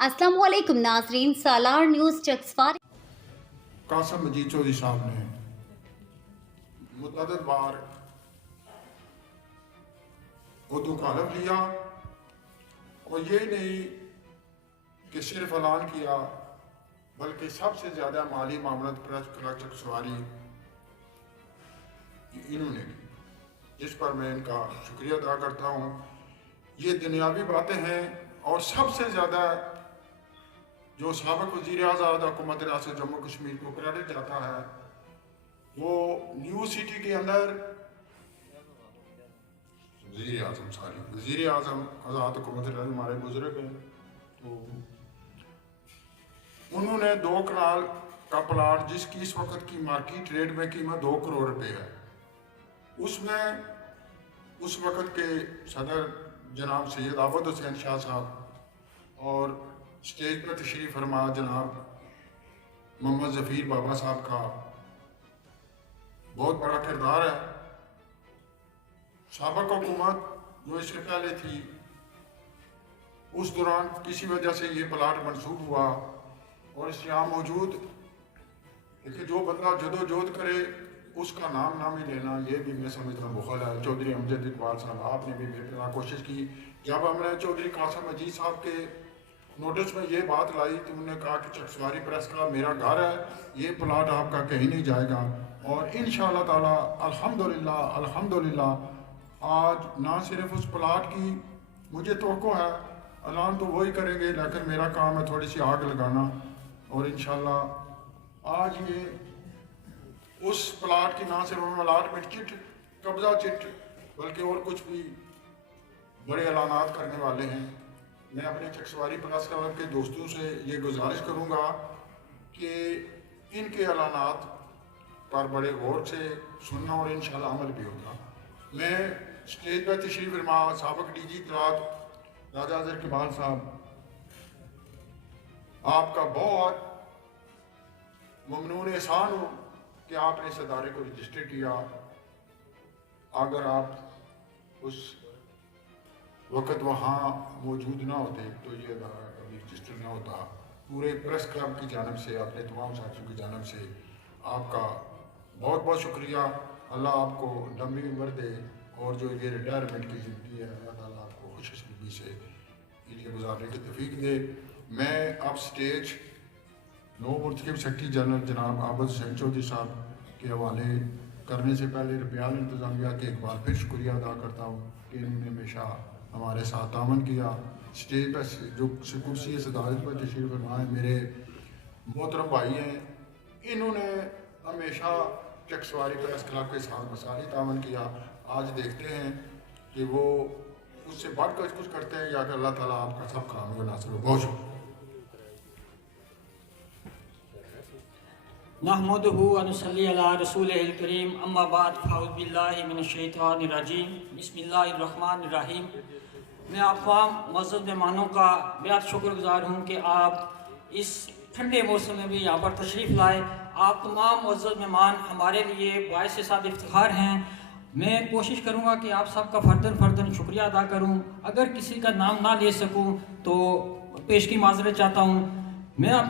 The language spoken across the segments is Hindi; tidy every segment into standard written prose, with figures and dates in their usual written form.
अस्सलाम वालेकुम नाज़रीन, सालार न्यूज़ चक्सवार। कासिम मजीद चौधरी साहब ने मुतअद्दिद बार उर्दू का हलफ लिया और ये नहीं कि सिर्फ ऐलान किया बल्कि सबसे ज़्यादा माली मामलत प्रेस चक्सवारी इन्होंने की, जिस पर मैं इनका शुक्रिया अदा करता हूँ। ये दुनियावी बातें हैं और सबसे ज़्यादा जो साबिक़ वज़ीर आज़ाद हुकूमत रियासत जम्मू कश्मीर को क्रेडिट जाता है वो न्यू सिटी के अंदर वज़ीर आज़म आज़ाद हुकूमत हमारे बुजुर्ग हैं, तो उन्होंने 2 कनाल का प्लाट जिसकी इस वक्त की मार्केट रेट में कीमत 2 करोड़ रुपए है, उसमें उस वक्त के सदर जनाब सैयद आबद हुसैन शाह साहब और स्टेज पर तशरीफ़ फरमा जनाब मोहम्मद ज़फ़ीर बाबा साहब का बहुत बड़ा किरदार है। साबिक़ हुकूमत जो इससे पहले थी उस दौरान किसी वजह से ये प्लाट मंसूब हुआ और इस यहाँ मौजूद देखिए जो बंदा जदोजहद करे उसका नाम ना ही लेना, ये भी मैं समझता हूँ बुखल है। चौधरी अमजद इकबाल साहब आपने भी बेहतरीन कोशिश की। जब हमने चौधरी कासिम मजीद साहब के नोटिस में ये बात लाई तो उन्होंने कहा कि चक्सवारी प्रेस का मेरा घर है, ये प्लाट आपका कहीं नहीं जाएगा और इंशाअल्लाह ताला अल्हम्दुलिल्लाह आज ना सिर्फ उस प्लाट की मुझे तवक्को है, ऐलान तो वही करेंगे, लेकिन मेरा काम है थोड़ी सी आग लगाना और इंशाअल्लाह आज ये उस प्लाट की ना सिर्फ हम अलाटमेंट चिट, कब्जा चिट, बल्कि और कुछ भी बड़े ऐलानात करने वाले हैं। मैं अपने चक्सवारी प्रेस क्लब के दोस्तों से ये गुजारिश करूँगा कि इनके ऐलानात पर बड़े गौर से सुनना और इंशाअल्लाह अमल भी होगा। मैं स्टेज पर तशरीफ़ फरमा साबिक़ DG इत्तलात राजा अज़हर इकबाल साहब आपका बहुत ममनून एहसान हूँ कि आपने इस अदारे को रजिस्टर किया। अगर आप उस वक़्त वहाँ मौजूद ना होते तो ये अदारा कभी रजिस्टर ना होता। पूरे प्रेस क्लब की जानब से अपने तमाम साथियों की जानब से आपका बहुत बहुत शुक्रिया। अल्लाह आपको लंबी उम्र दे और जो ये रिटायरमेंट की ज़िंदगी है अल्लाह ताला आपको खुशनसीबी से इन्हें गुजारने की तौफीक दे। मैं अब स्टेज नो मुर्तकिब सेक्रेटरी जनरल जनाब आबद हुसैन चौधरी साहब के हवाले करने से पहले रुपयाल इंतज़ामिया के एक बार फिर शुक्रिया अदा करता हूँ कि इन्होंने हमेशा हमारे साथ तावन किया। स्टेज पर जो कुर्सी सदारत पर तशरीफ़ फरमाए मेरे मोहतरम भाई हैं, इन्होंने हमेशा चक्सवारी प्रेस क्लब के साथ मसाली तावन किया। आज देखते हैं कि वो उससे बढ़कर कुछ करते हैं या कि अल्लाह ताला आपका सब काम को नासिर हो। बहुत शुक्रिया। नहमदुहु व नुसल्ली अला रसूलिहिल करीम, अम्मा बाद, फ़अऊज़ु बिल्लाहि मिनश शैतानिर रजीम, बिस्मिल्लाहिर रहमानिर रहीम। मैं आप तमाम मुअज़्ज़ज़ मेहमानों का बेहद शुक्रगुज़ार हूँ कि आप इस ठंडे मौसम में भी यहाँ पर तशरीफ़ लाए। आप तमाम मुअज़्ज़ज़ मेहमान हमारे लिए बाइस साद इफ्तिखार हैं। मैं कोशिश करूँगा कि आप सबका फ़र्दन शुक्रिया अदा करूँ। अगर किसी का नाम ना ले सकूँ तो पेशगी माज़रत चाहता हूँ। मैं अब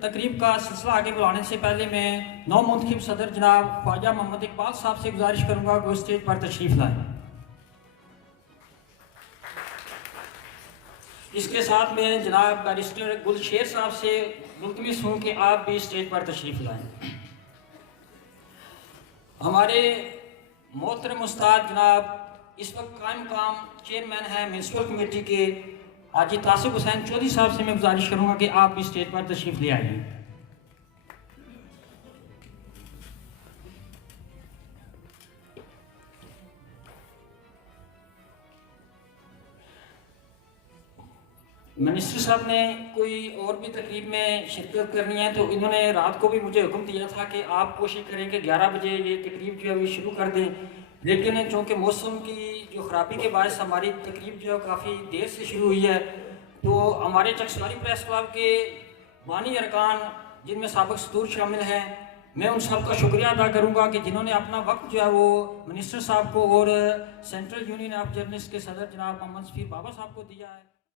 तकरीब का सिलसिला आगे बढ़ाने से पहले मैं नौ मुंतखब सदर जनाब ख्वाजा मोहम्मद इकबाल साहब से गुजारिश करूँगा कि वो स्टेज पर तशरीफ़ लाएँ। इसके साथ मैं जनाब बैरिस्टर गुलशेर साहब से मुल्तमिस हूँ कि आप भी स्टेज पर तशरीफ़ लाएँ। हमारे मोहतरम उस्ताद जनाब इस वक्त कायम काम चेयरमैन हैं म्यूनसिपल कमेटी के हाजी तासिफ हुसैन चौधरी साहब से मैं गुजारिश करूँगा कि आप भी स्टेज पर तशरीफ़ ले आइए। मिनिस्टर साहब ने कोई और भी तकरीब में शिरकत करनी है तो इन्होंने रात को भी मुझे हुक्म दिया था कि आप कोशिश करें कि 11 बजे ये तकरीब जो है वो शुरू कर दें, लेकिन चूँकि मौसम की जो ख़राबी के बायस हमारी तकरीब जो है काफ़ी देर से शुरू हुई है, तो हमारे चक्सवारी प्रेस क्लब के बानी अरकान जिनमें साबिक़ सदूर शामिल हैं, मैं उन सब का शुक्रिया अदा करूँगा कि जिन्होंने अपना वक्त जो है वो मिनिस्टर साहब को और सेंट्रल यूनियन ऑफ जर्नलिस्ट के सदर जनाब मोहम्मद ज़फ़ीर बाबा साहब को दिया है।